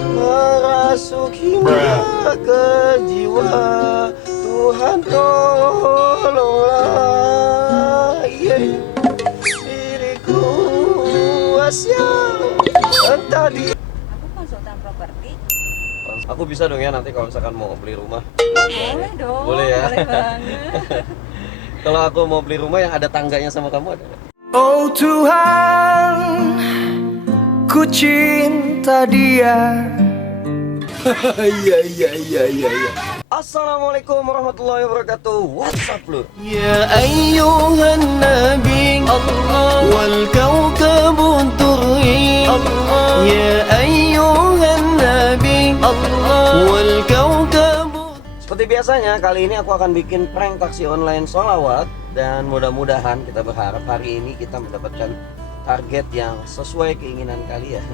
merasuk hingga ke jiwa. Tuhan tolonglah diriku siang tadi. Aku konsultan properti. Aku bisa dong ya nanti kalau misalkan mau beli rumah. Boleh dong. Boleh ya. Boleh banget. Kalau aku mau beli rumah yang ada tangganya sama kamu ada nggak? Oh Tuhan, ku cinta dia. Iya. Assalamualaikum warahmatullahi wabarakatuh. What's up lu? Ya ayyuhan nabi Allah wal kawkabun turri Allah. Ya ayyuhan nabi Allah wal kawkabun. Seperti biasanya kali ini aku akan bikin prank taksi online sholawat. Dan mudah-mudahan kita berharap hari ini kita mendapatkan target yang sesuai keinginan kalian.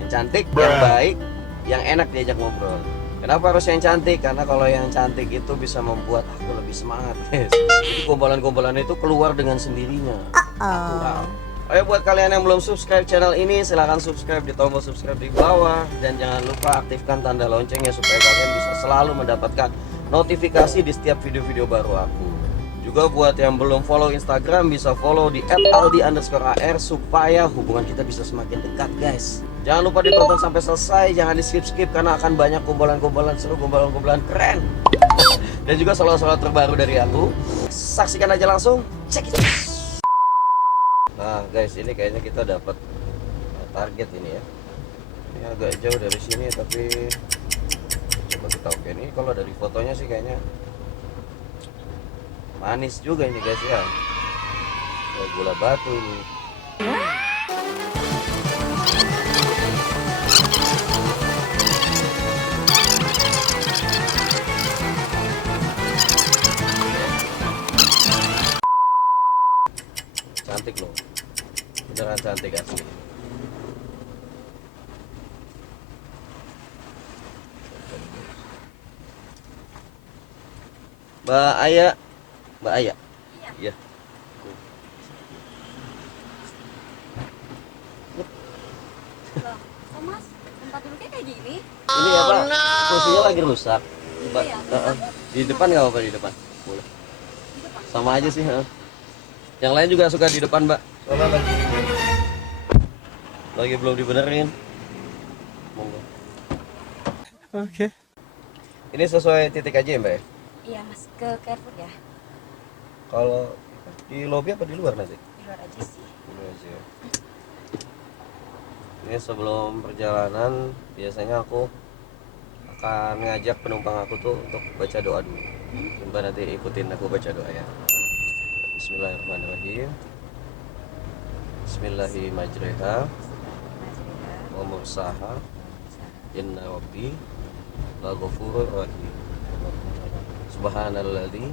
Yang cantik, yang baik, yang enak diajak ngobrol. Kenapa harus yang cantik? Karena kalau yang cantik itu bisa membuat aku lebih semangat, guys. Jadi gombalan-gombalan itu keluar dengan sendirinya. Wow. Ayo buat kalian yang belum subscribe channel ini, silahkan subscribe di tombol subscribe di bawah. Dan jangan lupa aktifkan tanda loncengnya supaya kalian bisa selalu mendapatkan notifikasi di setiap video-video baru aku. Juga buat yang belum follow Instagram, bisa follow di @aldi_ar supaya hubungan kita bisa semakin dekat, guys. Jangan lupa ditonton sampai selesai, jangan di skip karena akan banyak gombalan-gombalan seru, gombalan-gombalan keren. Dan juga selalu-selalu terbaru dari aku. Saksikan aja langsung, check it. Nah, guys, ini kayaknya kita dapat target ini ya. Ini agak jauh dari sini tapi coba kita oke ini kalau dari fotonya sih kayaknya manis juga ini guys ya. Kayak gula batu ini. Cantik loh. Beneran cantik asli. Mbak Aya. Mbak Aya? Iya. Loh, kok Mas, tempat duduknya kayak gini? Ini apa? Kursinya lagi rusak. Mbak, Iya, di depan nggak apa-apa di depan? Boleh. Di depan. Sama aja sih. Yang lain juga suka di depan, Mbak. Soalnya lagi belum dibenerin. Monggo. Oke. Ini sesuai titik aja ya, Mbak ya? Iya Mas, ke Carrefour ya? Kalau di lobi apa di luar nanti? Di luar aja sih. Ini aja. Ini sebelum perjalanan biasanya aku akan ngajak penumpang aku tuh untuk baca doa dulu. Mbak nanti ikutin aku baca doa ya. Bismillahirrahmanirrahim. Bismillahirrahmanirrahim. Wa mursaha. Inna rabbi la ghafurur rahim. Subhanalladzi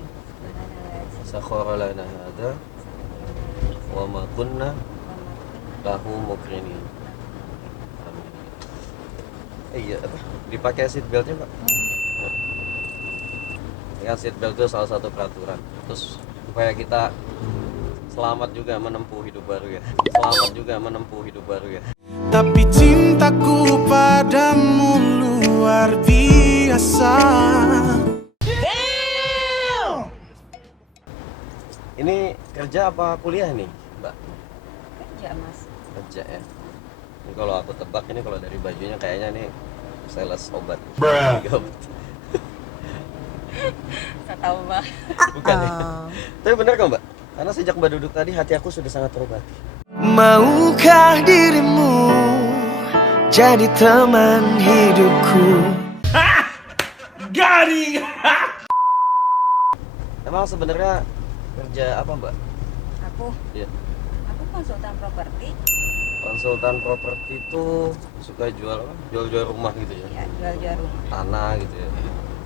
sakhkhara lana hadza wa ma kunna lahu muqrinin. Amin. Iya, dipakai seat beltnya Pak. Ya, seat belt itu salah satu peraturan. Terus supaya kita selamat juga menempuh hidup baru ya. Selamat juga menempuh hidup baru ya. Tapi cintaku padamu luar biasa. Ini kerja apa kuliah nih, Mbak? Kerja Mas. Kerja ya. Ini kalau aku tebak ini kalau dari bajunya kayaknya nih sales obat. Saya tahu Mbak. Bukan ya? Tapi benar kok Mbak? Karena sejak Mbak duduk tadi hati aku sudah sangat terobati. Maukah dirimu jadi teman hidupku? Garing. Emang sebenarnya kerja apa Mbak? Aku Iya. Aku konsultan properti. Konsultan properti itu suka jual apa? Jual-jual rumah gitu ya? Ya, jual-jual rumah. Tanah gitu ya?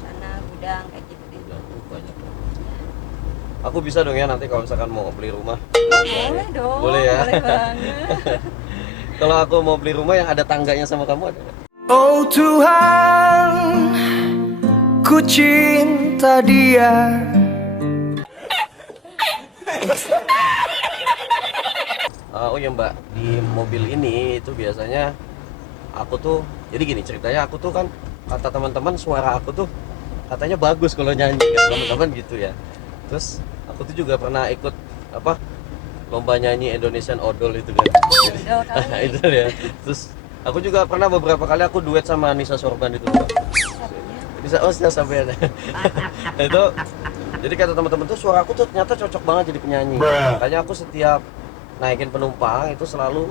Tanah, gudang, kayak gitu deh. Udah, banyak. Aku bisa dong ya nanti kalau misalkan mau beli rumah. Boleh dong. Boleh ya? Boleh banget. Kalau aku mau beli rumah yang ada tangganya sama kamu ada nggak? Oh Tuhan, ku cinta dia. Oh ya Mbak, di mobil ini itu biasanya aku tuh jadi gini ceritanya, aku tuh kan kata teman-teman suara aku tuh katanya bagus kalau nyanyi kan teman-teman gitu ya. Terus aku tuh juga pernah ikut apa lomba nyanyi Indonesian Idol itu kan. Jadi, Idol kali. itu ya. Terus aku juga pernah beberapa kali aku duet sama Nisa Sorban itu. Mbak. Nisa sampai ada. Itu jadi kata teman-teman tuh suara aku tuh ternyata cocok banget jadi penyanyi. Makanya aku setiap naikin penumpang itu selalu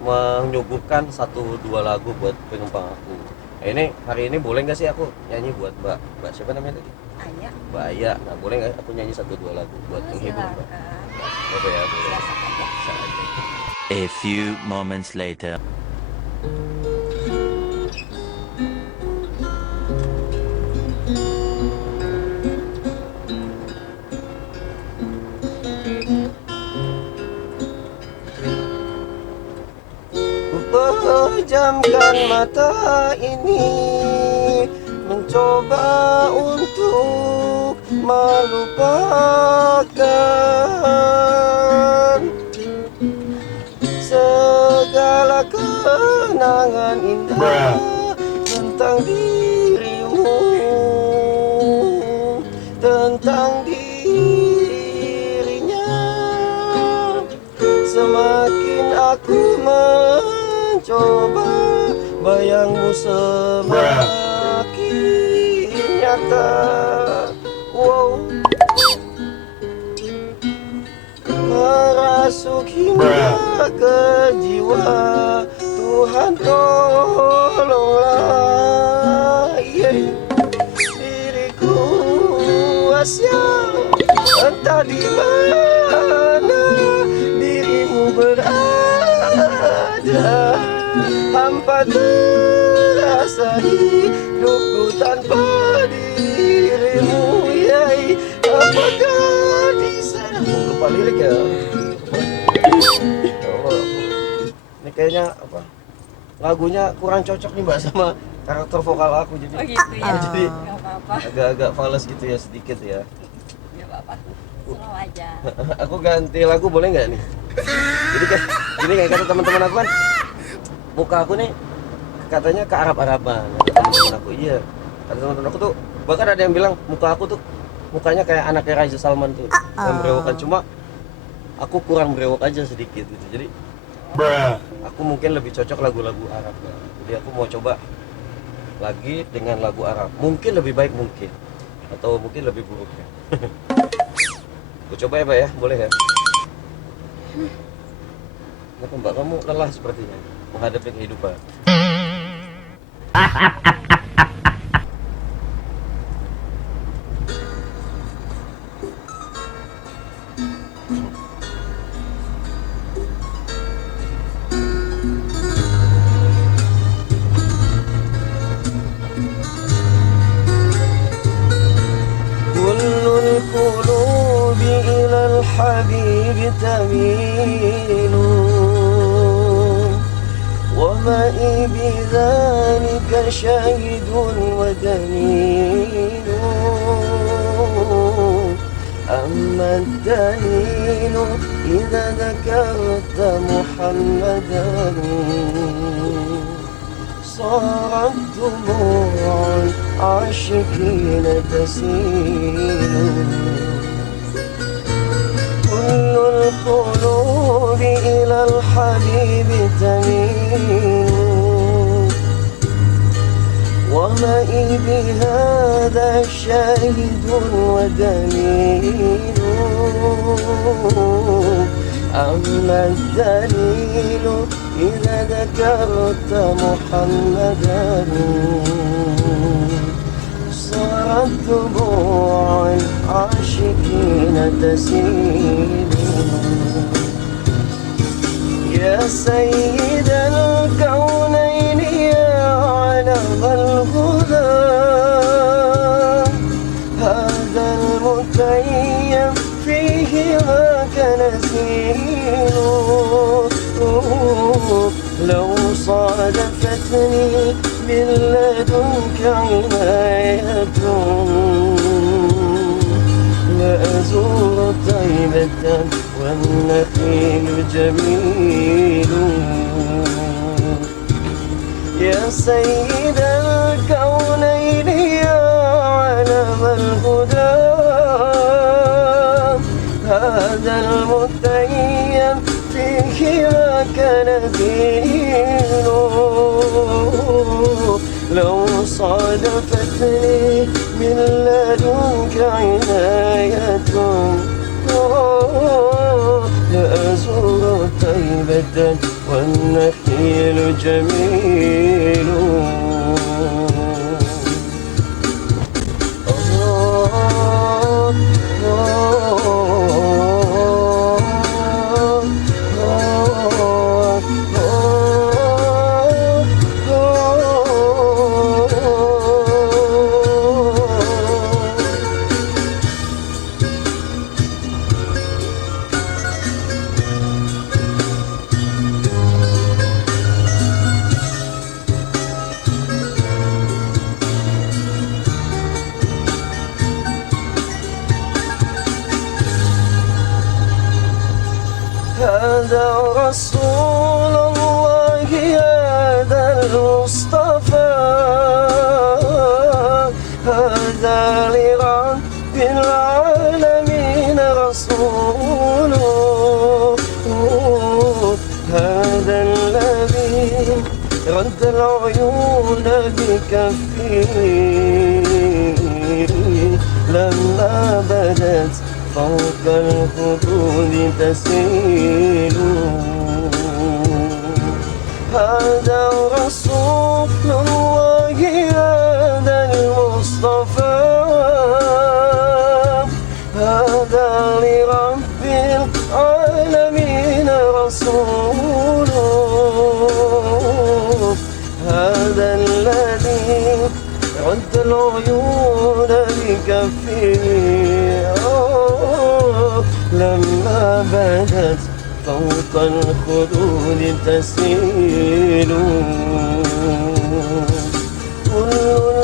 menyuguhkan 1-2 lagu buat penumpang aku. Nah, ini hari ini boleh nggak sih aku nyanyi buat Mbak siapa namanya tadi? Ayah. Mbak Aya. Nah, boleh nggak aku nyanyi 1-2 lagu buat menghibur Mbak? Silakan. Boleh ya, boleh. Silakan aja. Bisa aja. A few moments later. Ku pejamkan mata ini, mencoba untuk melupakan segala kenangan indah tentang dirimu, tentang dirinya. Semakin aku mencoba, bayangmu semakin nyata. Wow, merasuk hingga ke jiwa. Tuhan tolonglah, diriku asyik entah di mana dirimu berada. Hampa terasa hidupku tanpa dirimu, yai. Apakah di sana? Lupa lirik ya. Ya Allah. Ini kayaknya apa? Lagunya kurang cocok nih Mbak sama karakter vokal aku, jadi Oh gitu ya. jadi Gak apa-apa. agak-agak fals gitu ya sedikit ya. Gak apa-apa. Slow aja. Aku ganti lagu boleh nggak nih? Jadi kayak kata teman-teman aku kan, muka aku nih katanya ke Arab-Araban. Kata teman-teman aku, iya. Kata teman-teman aku tuh bahkan ada yang bilang muka aku tuh mukanya kayak anaknya Raja Salman tuh, yang berewokan. Cuma aku kurang berewok aja sedikit gitu. Jadi aku mungkin lebih cocok lagu-lagu Arab. Jadi aku mau coba lagi dengan lagu Arab. Mungkin lebih baik mungkin, atau mungkin lebih buruk ya. Aku coba ya Mbak ya, boleh ya? Kenapa Mbak kamu lelah sepertinya menghadapi kehidupan? Kullul qulubi ilal habibi tamilu, ومائي بذلك شاهد ودليل. أما الدليل إذا ذكرت محمدا صارت دموع العاشقين تسيل. كل القلوب إلى الحبيب تميل، ومائي بهذا شاهد ودليل. أما الدليل إذا ذكرت محمدا صارت دموع العاشقين تسيل. يا سيد الكونين يا علم الهدى، هذا المتيم فيه ذاك نزيل. لو صادفتني من لدنك عناية لأزور طيبة والنخيل جميل. يا سيد الكونين يا علم الهدى هذا المتيم فيه ما كان دين لو صادفتني من لدنك عناية لأزور طيبة والنخيل جميل هذا رسول الله هذا المصطفى هذا لرب العالمين رسول هذا الذي رد العيون بكفه لما بدت فوق الخدود تسيل هذا رسول الله هذا المصطفى هذا لرب العالمين رسول هذا الذي رد العيون بكفه لما بدت فوق الخدود تسيل كل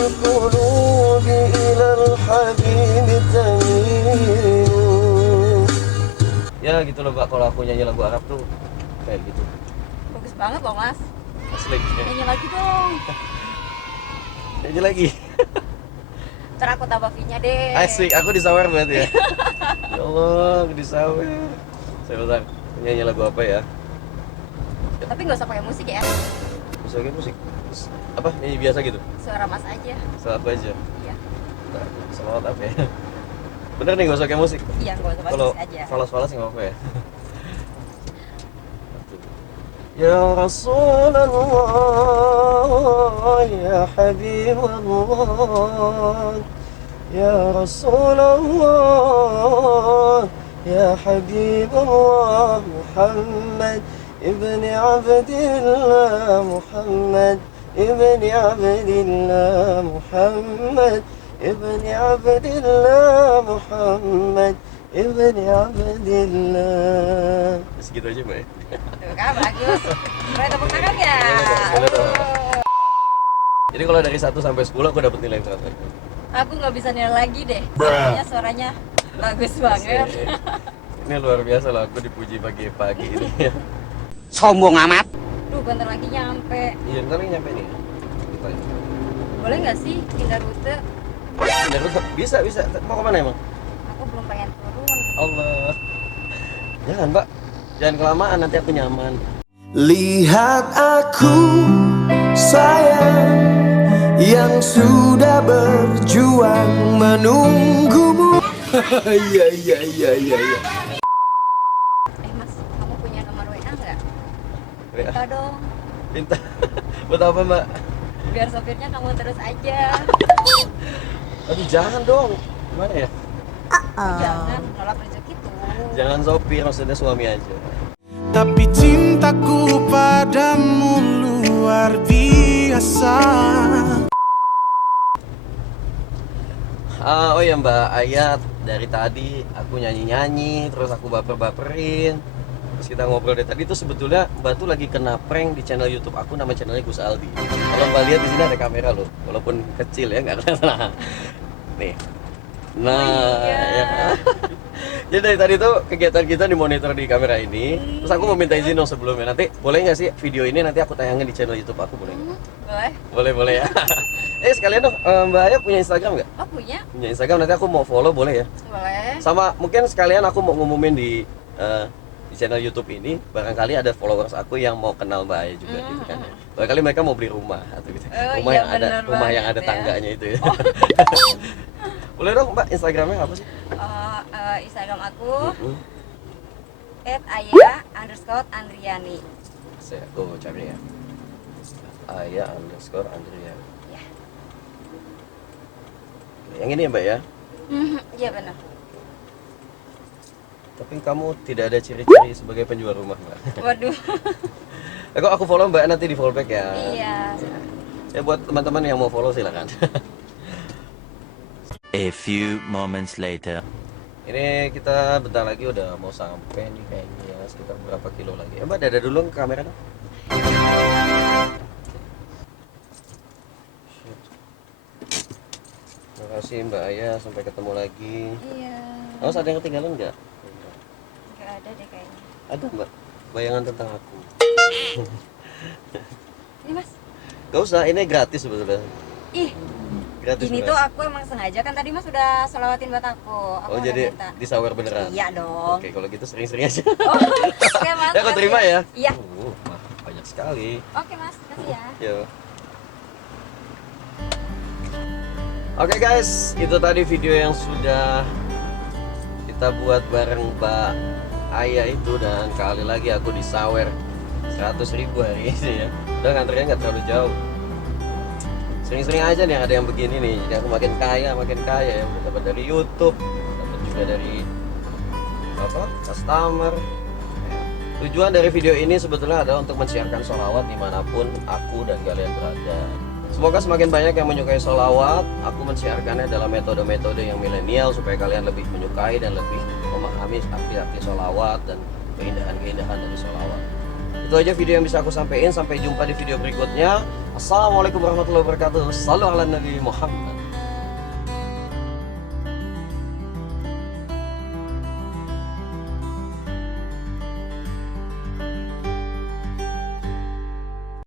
القلوب إلى الحبيب تميل. Ya gitu loh Mbak, kalau aku nyanyi lagu Arab tuh kayak gitu. Bagus banget loh Mas. Asli. Nyanyi lagi dong. Nyanyi lagi. Ntar aku tambah fee-nya deh. Asik, aku disawer berarti ya. Ya Allah, aku disawer. Saya bentar, nyanyi lagu apa ya? Tapi nggak usah pakai musik ya. Bisa pakai musik? Apa? Nyanyi biasa gitu? Suara Mas aja. Salah apa aja? Iya. Bentar, salawat apa ya? Bener nih, gak usah pakai musik? Iya, nggak usah pakai Kalau musik aja. falas-falas nggak apa-apa ya? Ya Rasulullah, ya Habibullah, ya Rasulullah, ya Habibullah, Muhammad ibn Abdillah, Muhammad ibn Abdillah, Muhammad ibn Abdillah, Muhammad ibn Abdillah. Segitu aja Mbak ya? Tuh kan, bagus. Boleh tepuk tangan ya? Boleh dong. Jadi kalau dari 1 sampai 10 aku dapat nilai berapa? Aku nggak bisa nilai lagi deh. Soalnya suaranya bagus banget. Ini luar biasa loh, aku dipuji pagi-pagi ini ya. Sombong amat. Duh, bentar lagi nyampe. Iya, ntar lagi nyampe nih. Kita Boleh nggak sih pindah rute? bisa. Mau kemana emang? Aku belum pengen turun. Allah. Jangan Mbak, jangan kelamaan nanti aku nyaman. Lihat aku sayang yang sudah berjuang menunggumu. Iya. Mas, kamu punya nomor WA nggak? WA? Minta dong. Minta. Buat apa Mbak? Biar sopirnya kamu terus aja. Aduh jangan dong. Gimana ya? Jangan nolak rezeki tuh. Jangan sopir, maksudnya suami aja. Tapi cintaku padamu luar biasa. Oh ya Mbak Ayat, dari tadi aku nyanyi-nyanyi, terus aku baper-baperin. Terus kita ngobrol dari tadi tuh sebetulnya Mbak tuh lagi kena prank di channel YouTube aku, nama channelnya Gus Aldi. Kalau Mbak lihat di sini ada kamera loh, walaupun kecil ya, nggak kelihatan. Nih. Nah, iya. ya kan? Jadi dari tadi tuh kegiatan kita dimonitor di kamera ini. Terus aku mau minta izin dong sebelumnya. Nanti boleh nggak sih video ini nanti aku tayangin di channel YouTube aku, boleh nggak? Boleh. Boleh ya. Sekalian dong, Mbak Aya punya Instagram nggak? Oh punya? Punya Instagram, nanti aku mau follow, boleh ya? Boleh. Sama mungkin sekalian aku mau ngumumin di channel YouTube ini, barangkali ada followers aku yang mau kenal Mbak Aya juga gitu kan. Barangkali mereka mau beli rumah atau gitu. Rumah iya, yang ada bener rumah yang banget ada ya. tangganya itu ya. Boleh dong Mbak, Instagramnya apa sih? Instagram aku Mm-mm. @aya_andriani. Aku cari ya. Aya_Andriani. Ya. Yang ini ya Mbak ya. Iya benar. Tapi kamu tidak ada ciri-ciri sebagai penjual rumah Mbak. Waduh. Aku follow Mbak, nanti di follow back ya. Iya. Ya buat teman-teman yang mau follow silakan. A few moments later. Ini kita bentar lagi udah mau sampai nih kayaknya ya, sekitar berapa kilo lagi. Mbak dada dulu ke kamera dong. Terima kasih Mbak Aya, sampai ketemu lagi. Iya. Ada yang ketinggalan nggak? Gak ada deh kayaknya. Ada Mbak, bayangan tentang aku. Ini Mas. Gak usah, ini gratis sebetulnya. Ih, Gratis ini Mbak. tuh aku emang sengaja kan tadi Mas udah selawatin buat aku. Aku Oh udah jadi minta. disawer beneran? Iya dong. Oke, kalau gitu sering-sering aja. Oke Mas. Ya aku makasih terima ya. Iya. Banyak sekali. Oke Mas, kasih ya. Yo. Oke guys, itu tadi video yang sudah kita buat bareng Mbak Aya itu, dan kali lagi aku disawer 100.000 hari ini ya. Udah ngantrinya nggak terlalu jauh. Sering-sering aja nih ada yang begini nih. Jadi aku makin kaya ya. Udah dapat dari YouTube, dapat juga dari customer. Tujuan dari video ini sebetulnya adalah untuk mensiarkan sholawat dimanapun aku dan kalian berada. Semoga semakin banyak yang menyukai sholawat. Aku mensiarkannya dalam metode-metode yang milenial supaya kalian lebih menyukai dan lebih memahami arti-arti sholawat dan keindahan-keindahan dari sholawat. Itu aja video yang bisa aku sampaikan. Sampai jumpa di video berikutnya. Assalamualaikum warahmatullahi wabarakatuh. Shallu ala Nabi Muhammad.